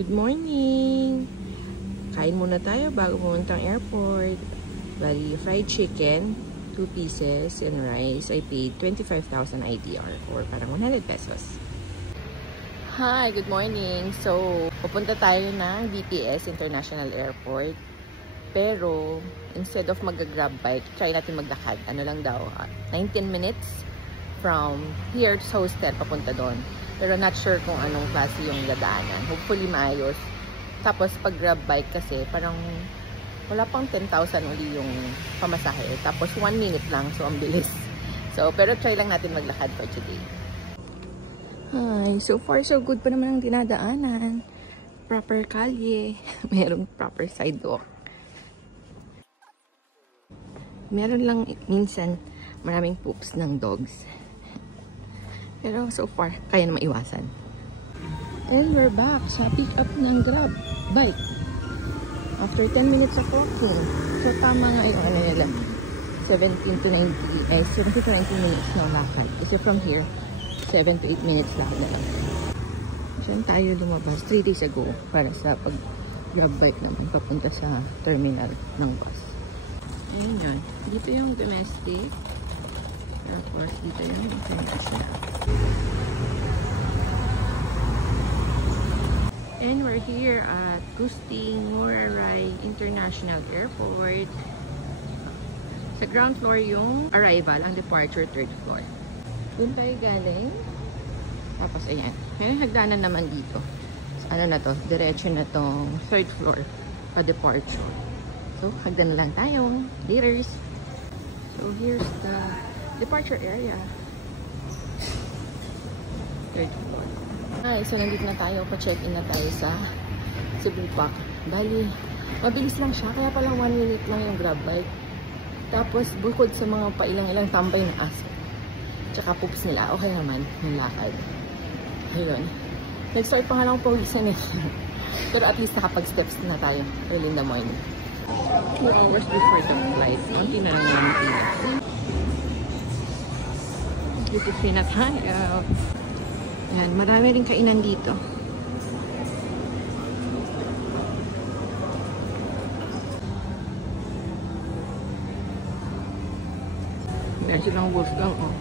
Good morning! Kain muna tayo bago pumunta ang airport. Bali, fried chicken, 2 pieces, and rice. I paid 25,000 IDR or parang 100 pesos. Hi! Good morning! So, pupunta tayo ng BTS International Airport. Pero, instead of mag-grab bike, try natin maglakad. Ano lang daw, 19 minutes from here sa hostel papunta doon. Pero not sure kung anong klase yung dadaanan. Hopefully maayos. Tapos pag grab bike kasi parang wala pang 10,000 uli yung pamasahe. Tapos 1 minute lang. So ang bilis. So pero try lang natin maglakad for today. Hi. So far so good pa naman ang dinadaanan. Proper kalye. Mayroong proper sidewalk. Meron lang minsan maraming poops ng dogs. Pero so far, kaya na maiwasan. And we're back sa pick-up ng grab bike. After 10 minutes of walking. So tama nga yung ano nila. 17 to 90 minutes na lakad. Kasi from here, 7 to 8 minutes lakad na lang. Saan tayo lumabas? 3 days ago. Para sa pag-grab bike naman. Papunta sa terminal ng bus. Ayun yun. Dito yung domestic. Tapos dito yung international. And we're here at Gusting Muraray International Airport. Sa ground floor yung arrival, ang departure 3rd floor. Doon tayo galing. Tapos ayan. May hagdanan naman dito. So, ano na to? Diretso na tong 3rd floor pa departure. So hagdan na lang tayo. Laters. So here's the departure area. 3rd floor. Ay, so nandito na tayo. Pa-check-in na tayo sa Cebu Park. Bali, mabilis lang siya. Kaya palang 1 minute lang yung grab bike. Tapos, bukod sa mga pailang-ilang tambay na aso. Tsaka poops nila. Okay naman yung lakad. Ayun. Nag-start pa nga lang pawisan eh. Pero at least nakapag-steps na tayo early in the morning. 2 hours before the flight. Konti na lang yung pila. Duty-free na tayo. Yan, marami rin kainan dito. Meron silang wolfgang, oh.